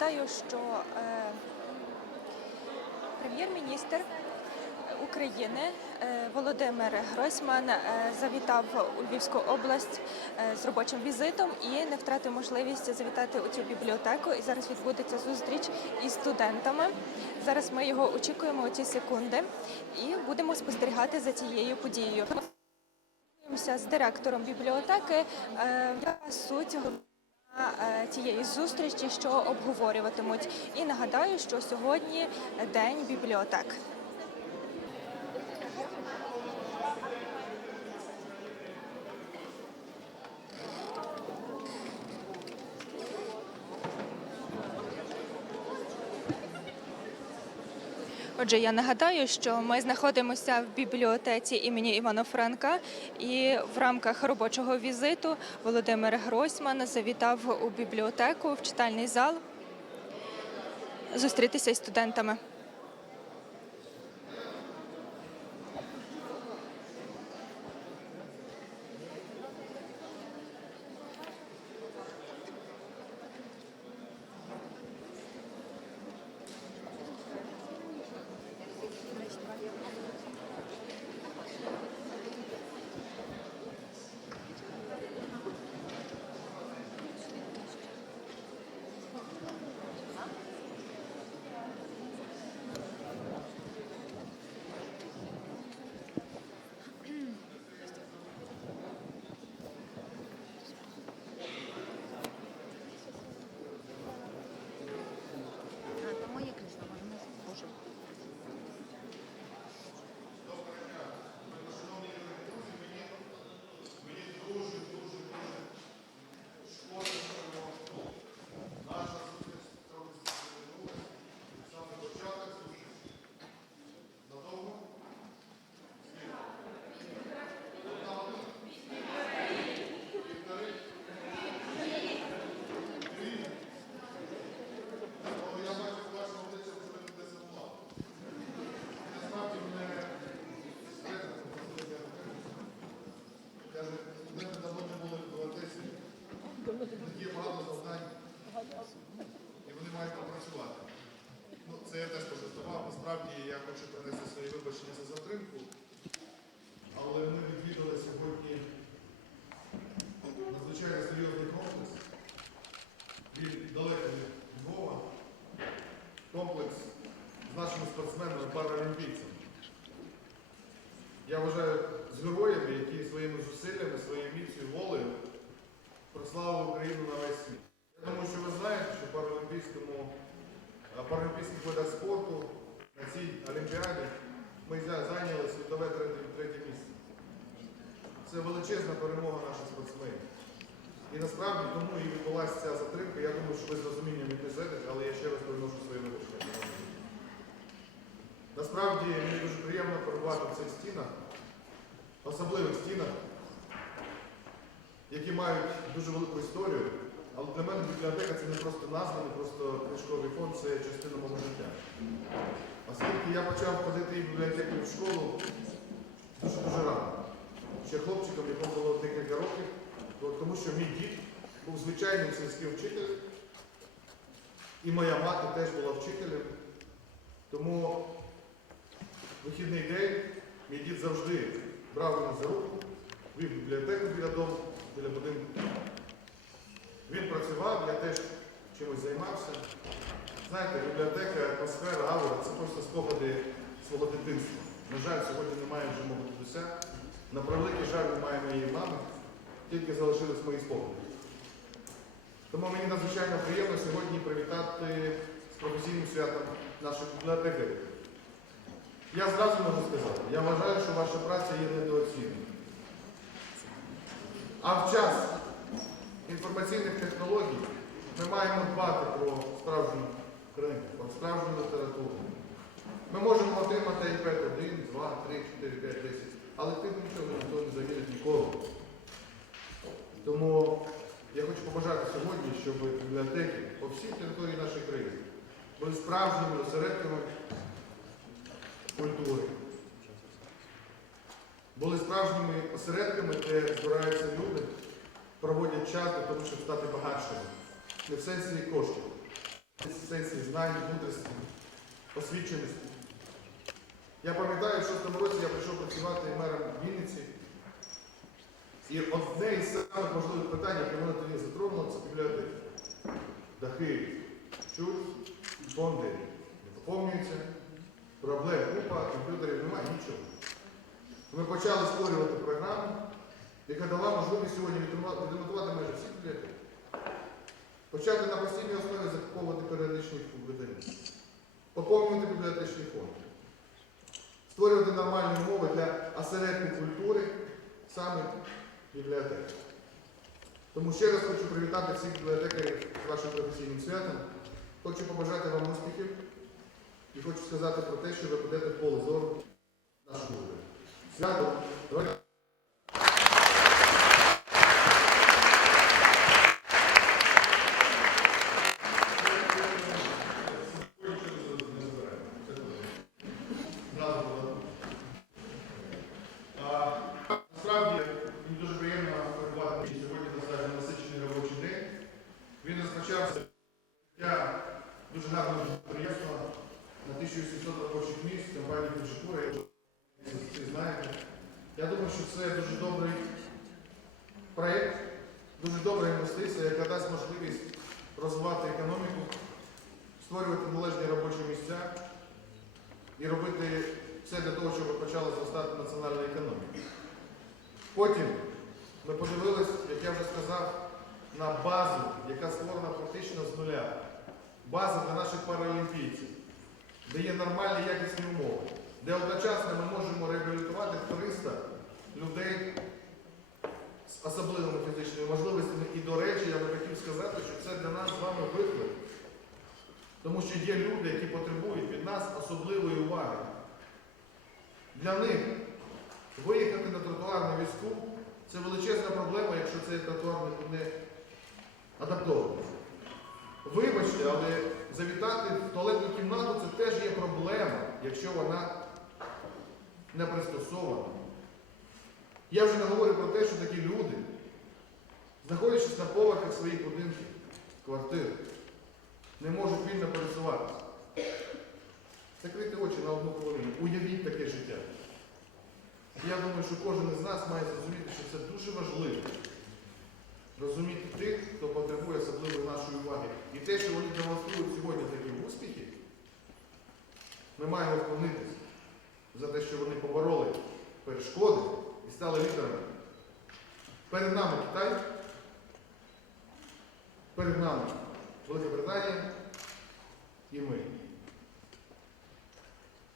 нагадаю, що е, прем'єр-міністр України е, Володимир Гройсман е, завітав у Львівську область з робочим візитом і не втратив можливість завітати у цю бібліотеку. І зараз відбудеться зустріч із студентами. Зараз ми його очікуємо у ці секунди і будемо спостерігати за цією подією. З директором бібліотеки. Суть цієї зустрічі, що обговорюватимуть? І нагадаю, що сьогодні день бібліотек. Отже, я нагадаю, що ми знаходимося в бібліотеці імені Івана Франка, і в рамках робочого візиту Володимир Гройсман завітав у бібліотеку в читальний зал зустрітися із студентами. І насправді тому і відбулася ця затримка. Я думаю, що ви з розумінням віднесетесь, але я ще раз приношу свої вибачення. Насправді мені дуже приємно перебувати в цих стінах, особливих стінах, які мають дуже велику історію. Але для мене бібліотека це не просто назва, не просто книжковий фонд, це частина мого життя. Оскільки я почав ходити в бібліотеку в школу дуже-дуже рано. Ще хлопчиком, якому було декілька років, тому що мій дід був звичайним сільським вчителем, і моя мати теж була вчителем. Тому вихідний день мій дід завжди брав мене за руку, вів бібліотеку біля дому, біля будинку. Він працював, я теж чимось займався. Знаєте, бібліотека, атмосфера, аура це просто спогади свого дитинства. На жаль, сьогодні немає вже мого дідуся. На превеликий жаль немає моєї мами, тільки залишились мої спогади. Тому мені надзвичайно приємно сьогодні привітати з професійним святом наших бібліотекарів. Я зразу можу сказати, я вважаю, що ваша праця є недооцінена. А в час інформаційних технологій ми маємо дбати про справжню книгу, про справжню літературу. Ми можемо отримати iPad 1, 2, 3, 4, 5, 10, але тим нічого ніхто не замінить ніколи. Тому я хочу побажати сьогодні, щоб бібліотеки по всій території нашої країни були справжніми осередками культури. Були справжніми осередками, де збираються люди, проводять час для того, щоб стати багатшими. Не в сенсі коштів, сесії знань, мудрості, освіченості. Я пам'ятаю, що в шостому році я прийшов працювати мером Вінниці. І одне із самих важливих питань, яке мене тоді затронуло, це бібліотека. Дахи чуть, фонди не поповнюються, проблем купа, комп'ютерів немає, нічого. Ми почали створювати програму, яка дала можливість сьогодні відремонтувати майже всі бібліотеки. Почати на постійній основі закуповувати періодичні видання, поповнювати бібліотечний фонд, створювати нормальні умови для осередку культури саме бібліотеки. Тому ще раз хочу привітати всіх бібліотекарів з вашим професійним святом. Хочу побажати вам успіхів і хочу сказати про те, що ви будете в поле зору нашого уряду. Свято! Давайте Зразу було. А, Насправді мені дуже приємно перебувати сьогодні достатньо насичений робочий день. Він розпочався я дуже гарного підприємства на 1800 робочих місць компанії Кучукура, як ви всі знаєте. Я думаю, що це дуже добрий проєкт, дуже добра інвестиція, яка дасть можливість розвивати економіку, створювати належні робочі місця і робити все для того, щоб почала зростати національна економіка. Потім ми подивилися, як я вже сказав, на базу, яка створена практично з нуля. База для наших паралімпійців, де є нормальні якісні умови, де одночасно ми можемо реабілітувати 300 людей з особливими фізичними можливостями. І, до речі, я би хотів сказати, що це для нас з вами виклик. Тому що є люди, які потребують від нас особливої уваги. Для них виїхати на тротуар на візку це величезна проблема, якщо цей тротуар не- адаптований. Вибачте, але завітати в туалетну кімнату це теж є проблема, якщо вона не пристосована. Я вже не говорю про те, що такі люди, знаходячись на поверхах своїх будинків, квартир, не можуть вільно пересуватися. Закрити очі на одну хвилину. Уявіть таке життя. Я думаю, що кожен із нас має зрозуміти, що це дуже важливо. Розуміти тих, хто потребує особливої нашої уваги. І те, що вони демонструють сьогодні такі успіхи, ми маємо вклонитися за те, що вони побороли перешкоди стали лідерами. Перед нами Китай, перед нами Велика Британія і ми.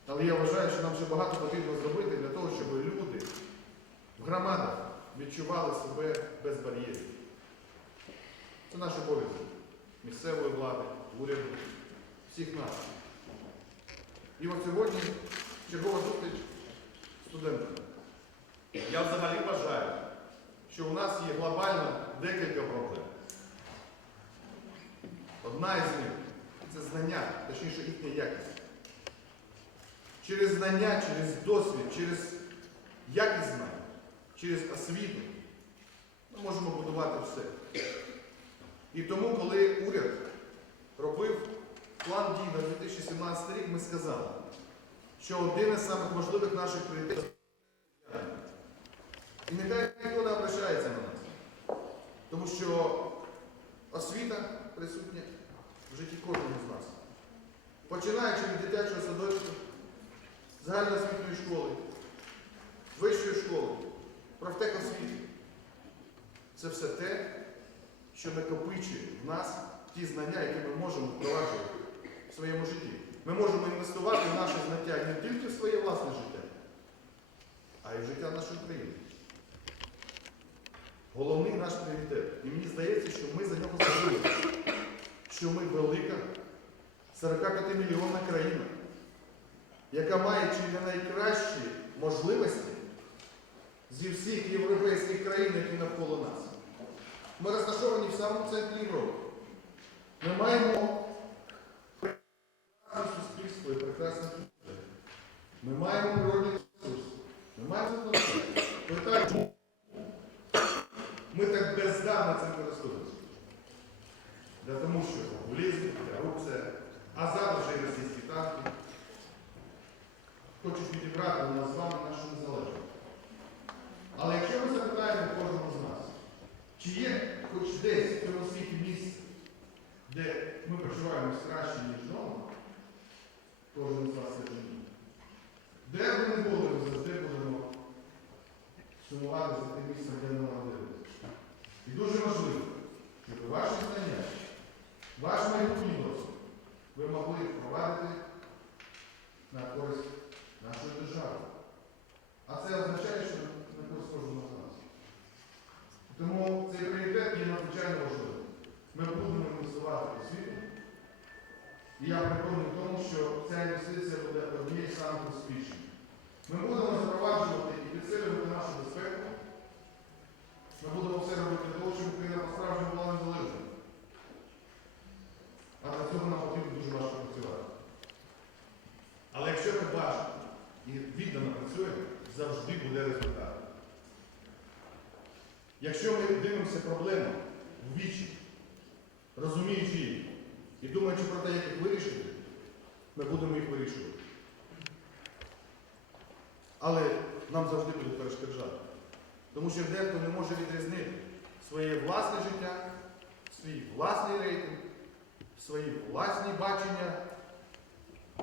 Але я вважаю, що нам ще багато потрібно зробити для того, щоб люди в громадах відчували себе без бар'єрів. Це наш обов'язок місцевої влади, уряду, всіх нас. І от сьогодні чергова зустріч студентами. Я взагалі вважаю, що у нас є глобально декілька проблем. Одна із них це знання, точніше їхня якість. Через знання, через досвід, через якість знань, через освіту ми можемо будувати все. І тому, коли уряд робив план дій на 2017 рік, ми сказали, що один із самих важливих наших пріоритетів і нехай ніхто не обращається на нас. Тому що освіта присутня в житті кожного з нас. Починаючи від дитячого садочку, загальноосвітньої школи, вищої школи, профтехосвіти. Це все те, що накопичує в нас ті знання, які ми можемо впроваджувати в своєму житті. Ми можемо інвестувати в наше знаття не тільки в своє власне життя, а й в життя нашої країни. Головний наш пріоритет. І мені здається, що ми за нього забули, що ми велика 45 мільйонна країна, яка має чи не найкращі можливості зі всіх європейських країн, які навколо нас. Ми розташовані в самому центрі Європи. Ми маємо прекрасне суспільство і прекрасне життя. Ми маємо природні ресурси. Ми маємо. Питання, ми так бездарно цим користуємося. Тому що популізм, корупція, а зараз вже і російські танки хочуть відібрати у нас з вами нашу незалежність. Але якщо ми запитаємо кожного з нас, чи є хоч десь в цьому світі місце, де ми проживаємо краще, ніж дома, кожен з вас є ні. Де б ми не були, ми завжди будемо сумувати за тим місцем, де ми і дуже важливо, щоб ваші знання, ваш майбутній досвід ви могли впровадити на користь нашої держави. А це означає, що на користь кожного з нас. Тому цей пріоритет є надзвичайно важливим. Ми будемо інвестувати освіту. І я переконаний в тому, що ця інвестиція буде однією з самих успішних. Ми будемо запроваджувати і підсилювати нашу безпеку. Ми будемо все робити для того, щоб Україна по-справжньому була незалежною. А для цього нам потрібно дуже важко працювати. Але якщо ми важко і віддано працюємо, завжди буде результат. Якщо ми дивимося проблему в вічі, розуміючи її і думаючи про те, як їх вирішити, ми будемо їх вирішувати. Але нам завжди будуть перешкоджати. Що дехто не може відрізнити своє власне життя, свій власний рейтинг, свої власні бачення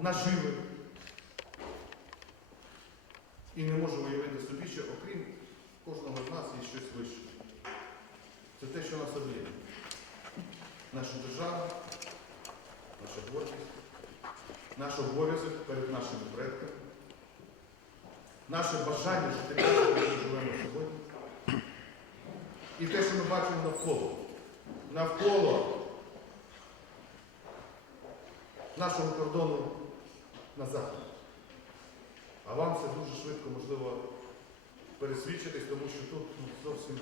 наживи. І не може уявити собі, що окрім кожного з нас є щось вище. Це те, що нас об'єднує. Наша держава, наша гордість, наш обов'язок перед нашими предками, наше бажання жити як ми живемо сьогодні. І те, що ми бачимо навколо. Навколо нашого кордону на захід. А вам це дуже швидко можливо пересвідчитись, тому що тут ну, зовсім,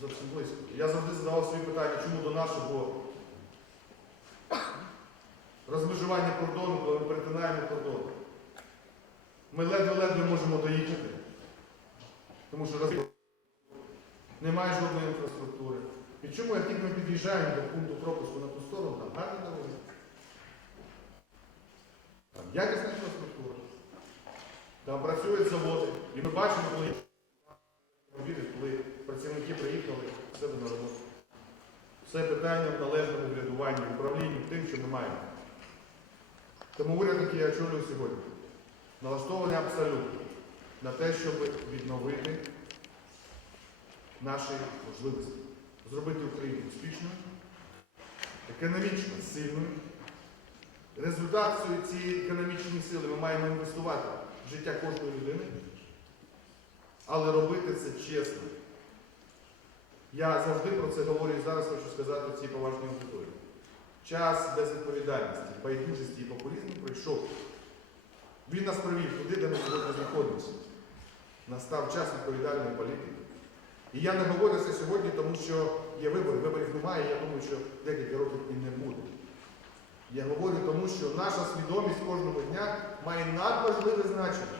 зовсім близько. Я завжди задавав собі питання, чому до нашого розмежування кордону, коли ми перетинаємо кордон. Ми ледве-ледве можемо доїхати. Тому що роз... немає жодної інфраструктури. І чому, як тільки ми під'їжджаємо до пункту пропуску на ту сторону, там гарні дороги. Там якісна інфраструктура. Там працюють заводи. І ми бачимо, коли коли працівники приїхали в себе на роботу. Все питання в належному врядуванні, управлінні тим, що ми маємо. Тому уряд, який я очолюю сьогодні, налаштований абсолютно на те, щоб відновити наші можливості, зробити Україну успішною, економічно сильною. Результат цієї економічної сили ми маємо інвестувати в життя кожної людини, але робити це чесно. Я завжди про це говорю і зараз хочу сказати в цій поважній аудиторії. Час безвідповідальності, байдужості і популізму пройшов. Він нас привів туди, де ми сьогодні знаходимося. Настав час відповідальної політики. І я не говорю це сьогодні, тому що є вибори, виборів немає, і я думаю, що декілька років і не буде. Я говорю тому, що наша свідомість кожного дня має надважливе значення.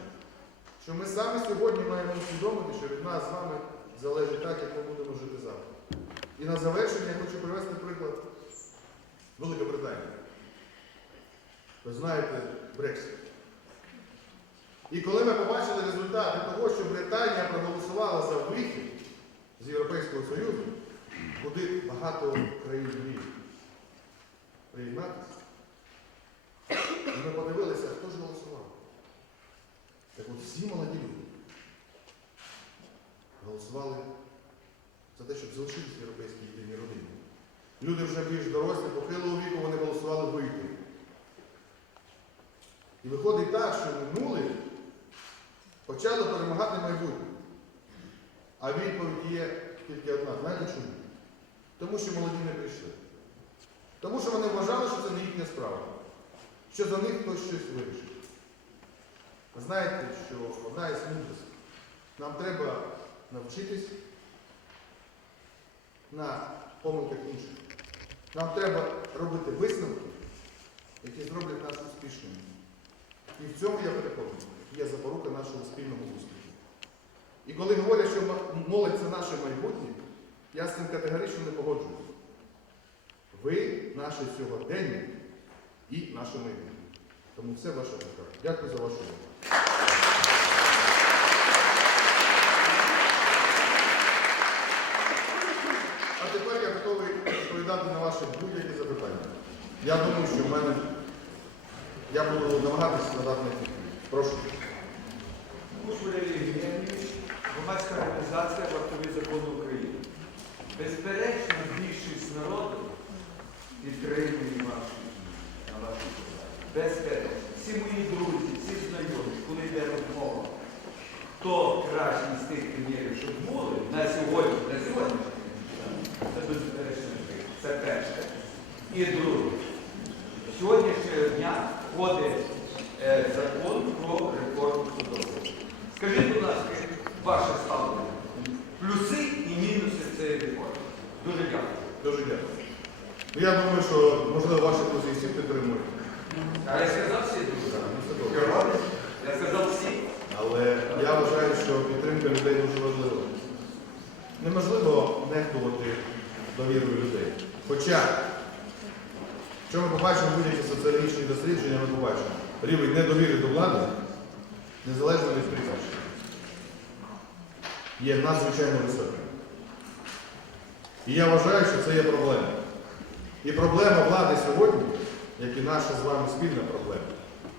Що ми саме сьогодні маємо усвідомити, що від нас з вами залежить так, як ми будемо жити завтра. І на завершення я хочу привести приклад Велика Британія. Ви знаєте Брексит. І коли ми побачили результати того, що Британія проголосувала за вихід з Європейського Союзу, куди багато країн мріють приєднатися, і ми подивилися, хто ж голосував. Так от всі молоді люди голосували за те, щоб залишитися в європейській єдиній родині. Люди вже більш дорослі, похилого віку, вони голосували вийти. І виходить так, що минуле почало перемагати майбутнє. А відповідь є тільки одна. Знаєте чому? Тому що молоді не прийшли. Тому що вони вважали, що це їхня справа, що за них хтось щось вирішить. Знаєте, що одна із мудростей. Нам треба навчитись на помилках інших. Нам треба робити висновки, які зроблять нас успішними. І в цьому, я переконаний, є запорука нашого спільного успіху. І коли говорять, що м- молодь це наше майбутнє, я з цим категорично не погоджуюсь. Ви наше сьогодення і наше майбутнє. Тому все в ваших. Дякую за вашу увагу. А тепер я готовий відповідати на ваші будь-які запитання. Я думаю, що в мене я буду намагатися надати на. Прошу. Безперечно, більшість народу підтримує дії на вашу питання. Безперечно. Всі мої друзі, всі знайомі, коли йде розмова, хто кращий з тих прем'єрів, щоб були на сьогодні, на сьогоднішній день, це безперечно. Це перше. І друге. Сьогоднішнього дня входить е, закон про реформу судового. Скажіть, будь ласка, ваше ставлення. Плюси і мінуси цієї реформи. Дуже дякую. Дуже дякую. Ну, я думаю, що можливо ваші друзі всі підтримують. А я сказав всі дуже. Ну, це добре. Я сказав всі. Але я вважаю, що підтримка людей дуже важлива. Неможливо нехтувати довірою людей. Хоча, якщо ми побачимо будь-які соціологічні дослідження, ми побачимо рівень недовіри до влади, незалежно від прізвища, є надзвичайно високим. І я вважаю, що це є проблема. І проблема влади сьогодні, як і наша з вами спільна проблема,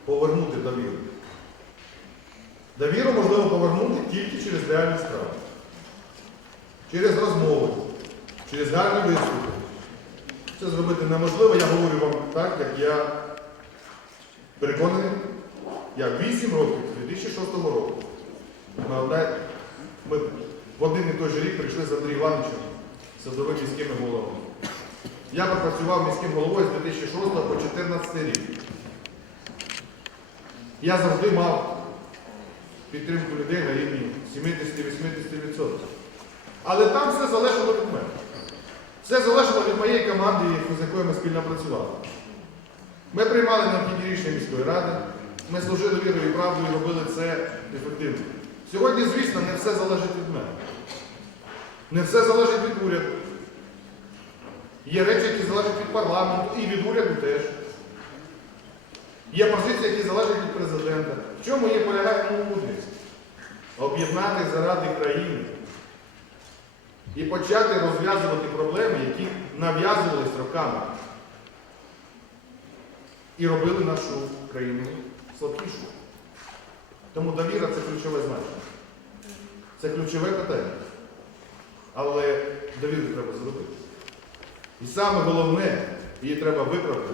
повернути довіру. Довіру можливо повернути тільки через реальні справи. Через розмови, через гарні виступи. Це зробити неможливо, я говорю вам так, як я переконаний. Я 8 років, 2006 року, ми в один і той же рік прийшли з Андрієм Івановичем, садовим міськими головами. Я пропрацював міським головою з 2006 по 2014 рік. Я завжди мав підтримку людей на рівні 70-80%. Але там все залежало від мене. Все залежало від моєї команди, з якою ми спільно працювали. Ми приймали необхідні рішення міської ради, ми служили вірою і правдою і робили це ефективно. Сьогодні, звісно, не все залежить від мене. Не все залежить від уряду. Є речі, які залежать від парламенту і від уряду теж. Є позиції, які залежать від президента. В чому є полягає мудрість? Об'єднати заради країни і почати розв'язувати проблеми, які нав'язувались роками. І робили нашу країну слабкішою. Тому довіра це ключове значення. Це ключове питання. Але довіру треба зробити. І саме головне, її треба виправити.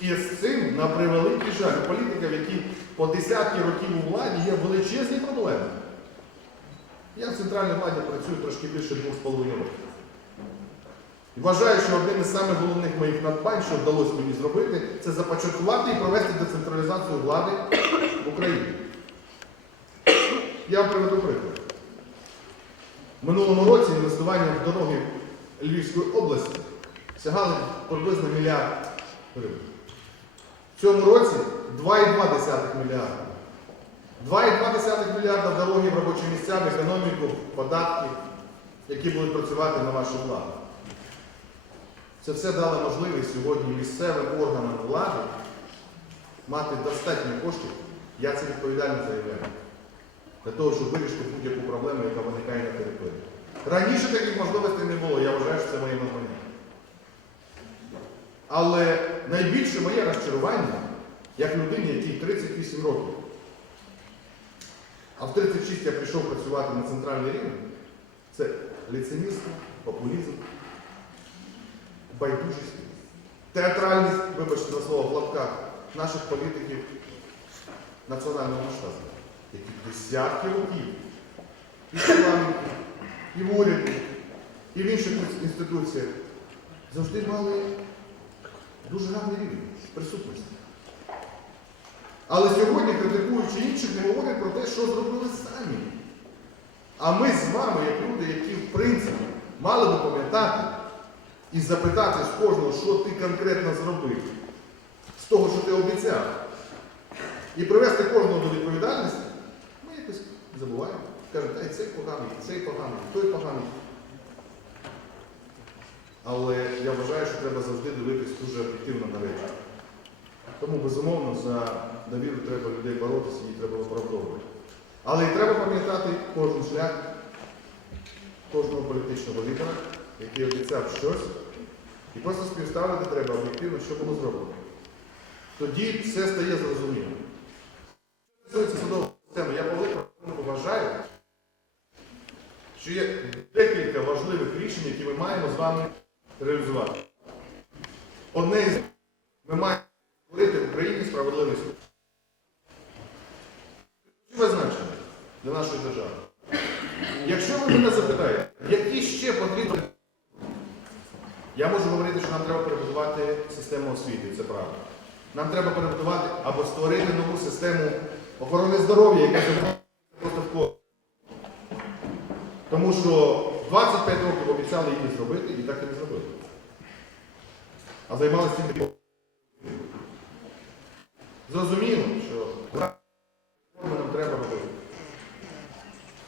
І з цим, на превеликий жаль, у політиків, які по десятки років у владі, є величезні проблеми. Я в центральній владі працюю трошки більше двох з половиною років. І вважаю, що одним із самих головних моїх надбань, що вдалося мені зробити, це започаткувати і провести децентралізацію влади в Україні. Я вам приведу приклад. В минулому році інвестування в дороги Львівської області сягали приблизно мільярд гривень. В цьому році 2,2 мільярда. 2,2 мільярда дороги в робочі місця, в економіку, податки, які будуть працювати на вашу владу. Це все дало можливість сьогодні місцевим органам влади мати достатньо коштів, я це відповідально заявляю, для того, щоб вирішити будь-яку проблему, яка виникає на території. Раніше таких можливостей не було, я вважаю, що це моє надбання. Але найбільше моє розчарування, як людині, якій 38 років, а в 36 я прийшов працювати на центральний рівень, це лицемірство, популізм, байдужість, театральність, вибачте за слово, в лапках наших політиків національного масштабу, які десятки років і в парламенті, і в уряді, і в інших інституціях завжди мали дуже гарний рівень присутності. Але сьогодні, критикуючи інших, не говорять про те, що зробили самі. А ми з вами, як люди, які в принципі мали би пам'ятати і запитати з кожного, що ти конкретно зробив, з того, що ти обіцяв, і привести кожного до відповідальності, ми якось забуваємо. Кажуть, ай, цей поганий, цей поганий, той поганий. Але я вважаю, що треба завжди дивитись дуже об'єктивно на речі. Тому, безумовно, за довіру треба людей боротися, її треба виправдовувати. Але і треба пам'ятати кожен шлях кожного політичного лідера, який обіцяв щось, і просто співставити треба об'єктивно, що було зроблено. Тоді все стає зрозуміло. Стосується судової системи, я великому вважаю, що є декілька важливих рішень, які ми маємо з вами реалізувати. Нам треба перебудувати або створити нову систему охорони здоров'я, яка просто в кого. Тому що 25 років обіцяли її зробити і так і не зробили. А займалися тим. Зрозуміло, що реформи нам треба робити.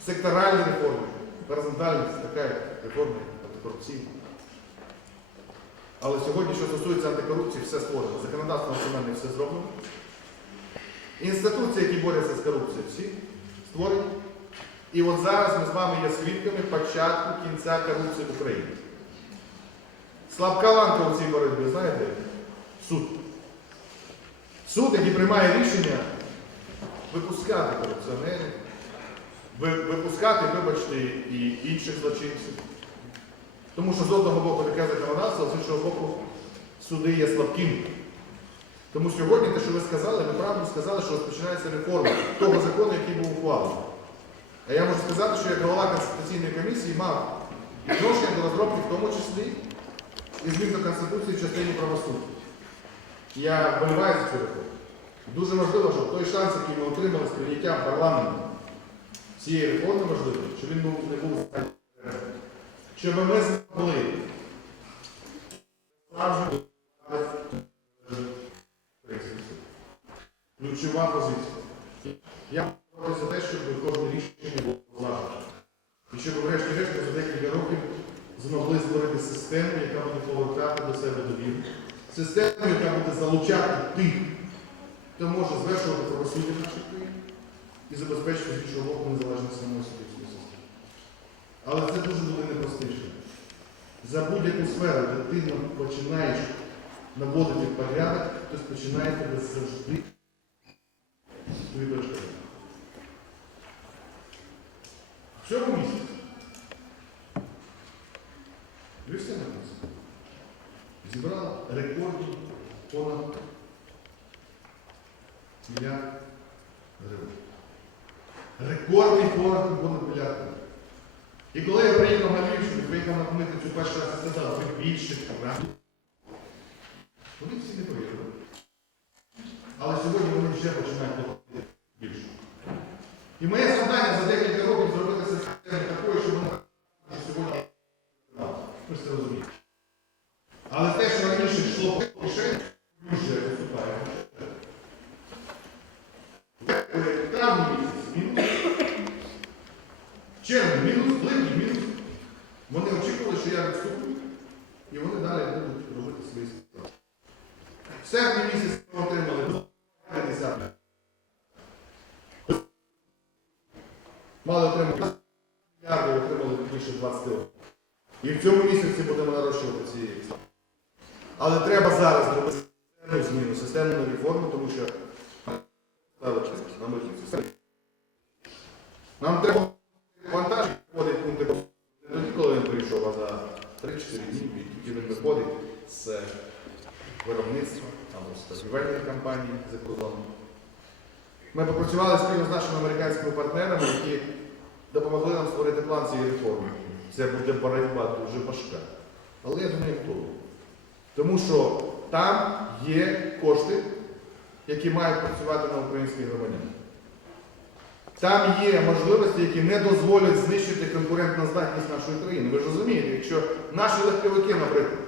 Секторальні реформи, горизонтальність, така реформа антикорупційна. Антикорупції, все створено. Законодавство національне все зроблено. Інституції, які борються з корупцією, всі створені. І от зараз ми з вами є свідками початку кінця корупції в Україні. Слабка ланка у цій боротьбі, знаєте? Суд. Суд, який приймає рішення випускати корупціонерів, випускати, вибачте, і інших злочинців. Тому що з одного боку таке законодавство, а з іншого боку суди є слабкими. Тому сьогодні те, що ви сказали, ви правильно сказали, що розпочинається реформа того закону, який був ухвалений. А я можу сказати, що як голова Конституційної комісії мав відношення до розробки, в тому числі і змін до Конституції в частині правосуддя. Я вболіваю за цю реформу. Дуже важливо, щоб той шанс, який ми отримали з прийняттям парламенту цієї реформи важливої, щоб він був, не був щоб ми змогли ключова позиція. Я говорю за те, щоб кожне рішення було злагоджено. І щоб врешті-решт за декілька років змогли створити систему, яка буде повертати до себе довіру. Систему, яка буде залучати тих, хто може звершувати правосуддя в нашій країні і забезпечити іншого боку незалежність самої суддівської системи. Але це дуже буде непростий шлях. За будь-яку сферу, де ти починаєш наводити порядок, хтось починає тебе завжди перешкоджати. В цьому Вони очікували, що я відступлю, і вони далі будуть робити свої справи. В серпні місяці ми отримали 50. Мали отримати мільярди, отримали більше 20 років. І в цьому місяці будемо нарощувати ці. Але треба зараз буде боротьба дуже важка. Але я думаю, хто. Тому що там є кошти, які мають працювати на українських громадян. Там є можливості, які не дозволять знищити конкурентну здатність нашої країни. Ви ж розумієте, якщо наші легковики, наприклад,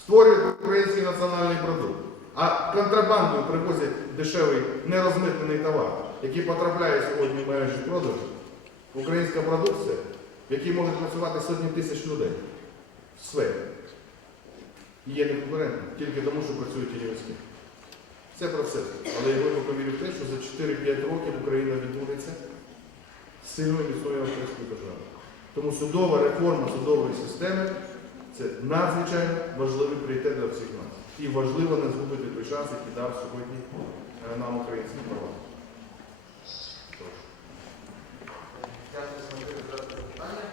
створюють український національний продукт, а контрабандою привозять дешевий нерозмитнений товар, який потрапляє сьогодні в мережі продажу, українська продукція, в якій можуть працювати сотні тисяч людей в сфері, є неконкурентною тільки тому, що працюють інвестиції. Це про все. Але я глибоко вірю в те, що за 4-5 років Україна відбудеться сильною міцною авторською державою. Тому судова реформа судової системи це надзвичайно важливий пріоритет для всіх нас. І важливо не згубити той шанс, який дав сьогодні е, нам український парламент. 빨리.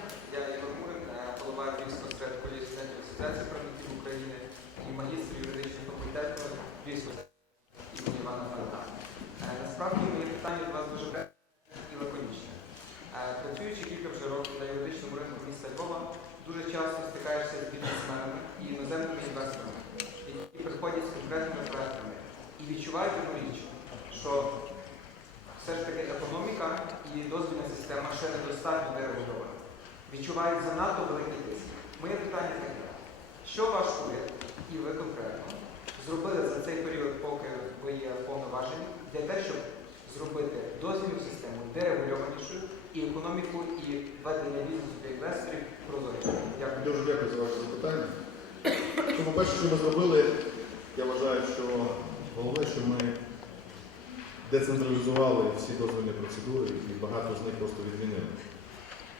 Децентралізували всі дозвільні процедури і багато з них просто відмінили.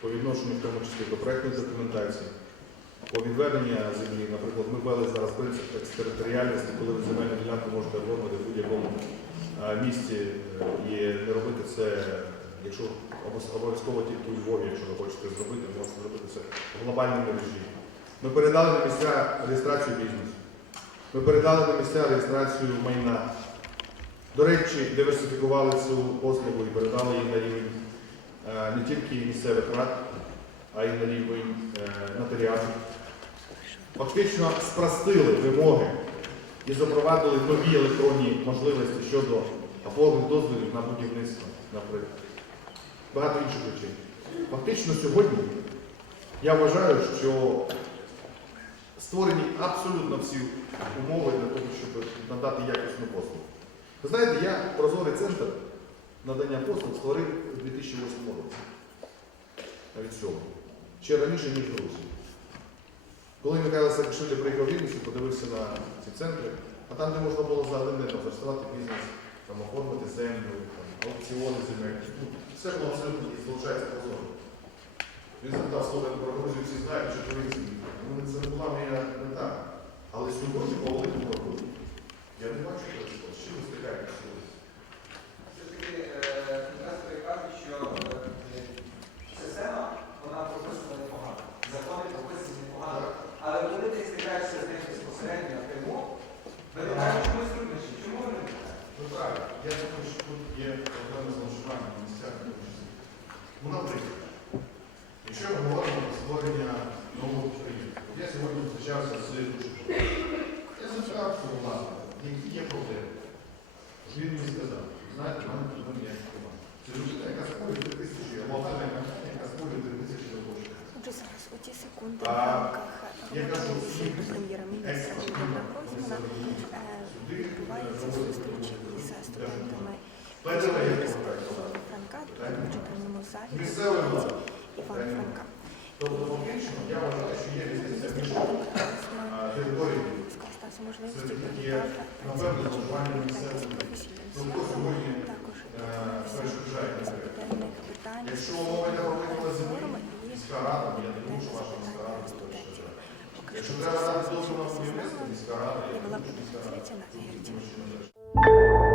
По відношенню в тому числі до проєктної документації, по відведення землі, наприклад, ми ввели зараз принцип екстериторіальності, коли ви земельну ділянку можете оформити в будь-якому місті е, і не робити це, якщо обов'язково тільки у Львові, якщо ви хочете зробити, можете зробити це в глобальному режимі. Ми передали на місця реєстрацію бізнесу. Ми передали на місця реєстрацію майна. До речі, диверсифікували цю послугу і передали її на рівень е, не тільки місцевих рад, а й на рівень е, нотаріатів. Фактично спростили вимоги і запровадили нові електронні можливості щодо оформлення дозволів на будівництво, наприклад. Багато інших речей. Фактично сьогодні я вважаю, що створені абсолютно всі умови для того, щоб надати якісну послугу. Ви знаєте, я прозорий центр надання послуг створив у 2008 році. Навіть цьому. Ще раніше, ніж в Грузії. Коли Михайло Саакашвілі приїхав в Вінницю, подивився на ці центри, а там, де можна було день там, зареєструвати бізнес, там, оформити землю, аукціони земель, ну, все було абсолютно і залишається прозоро. Він запитав слово про Грузію, всі знають, що туризм. Ну, це не була моя мета. Але сьогодні по великому рахунку я не бачу, що це. З чим ви стикаєтеся сьогодні. Все ж таки, е, інвестори кажуть, що е, система вона прописана непогано. Закони прописані непогано. Але коли ти стикаєшся з ним безпосередньо напряму, виникає чомусь труднощі. Чому ви не? Ну так, я думаю, що тут є проблеми з зловживанням місцях. в тому. Ну, наприклад,